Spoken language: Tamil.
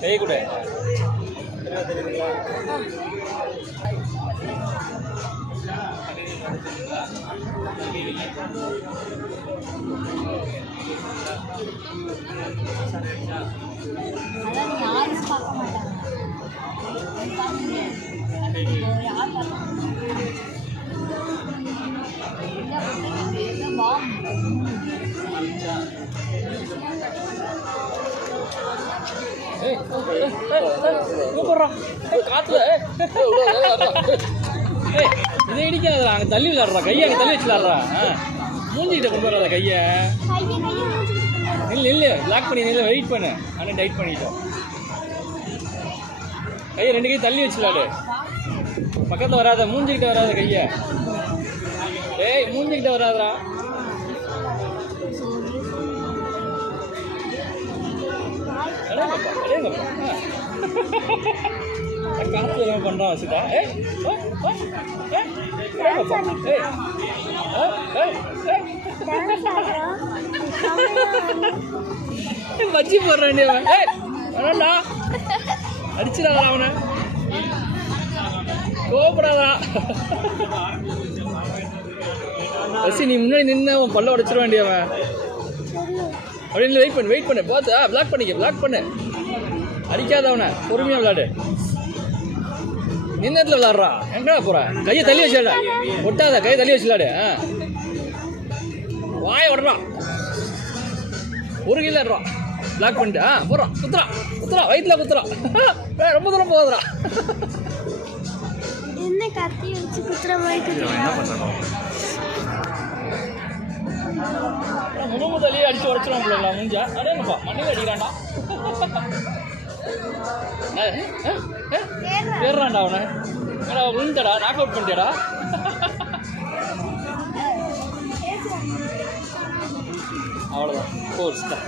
கை கூட யாரும் பார்க்க மாட்டாங்க. காத்துல இதை இடிக்காதா, அங்கே தள்ளி விளாடுறா, கையை அங்கே தள்ளி வச்சுலாடுறா. மூஞ்சிக்கிட்ட கொண்டு வராத கையை. இல்லை இல்லை லாக் பண்ணி இல்லை, வெயிட் பண்ணு. ஆனால் டைட் பண்ணிட்டோம். கையை ரெண்டு கையை தள்ளி வச்சுலாடு. பக்கத்தில் வராத, மூஞ்சிக்கிட்ட வராத கையை. ஏய் மூஞ்சிக்கிட்ட வராதரா. காற்று என்ன பண்ணுறான் வச்சுட்டா. பச்சி போடுறான் வேணாண்டா, அடிச்சிடாதா அவனை, கோபப்படாதா. பசி நீ முன்னாடி நின்று அவன் பல்ல உடைச்சிட வேண்டியவன். அப்படின்னு வெயிட் பண்ணு பார்த்து பிளாக் பிளாக் பண்ணு. அடிக்காத அவனை, பொறுமையாக விளாடு. நின்னத்தில் விளாட்றா, எங்கடா போகிற? கையை தள்ளி வச்சுடா, ஒட்டாத கையை தள்ளி வச்சுலாடு. வாயை விடுறான், ஒரு கிலோடுறான். பிளாக் பண்ணிட்டு போடுறான், குத்துறான் வயிற்றுல குத்துறான். ரொம்ப தூரம் போகுதுடா. என்ன கத்தி வச்சு குத்துற மாதிரி என்ன பண்ணுறோம்? முதுமுதலையே அடிச்சு உடச்சிடும் பிள்ளைங்களா மூஞ்சா. அடேங்கப்பா மண்ணில் அடிக்கிறான்டா. ஏறான்டா அவனை. ஏடா விழுந்தடா, நாக் அவுட் பண்ணிட்டேடா. அவ்வளோதான், கோர்ஸ் தான்.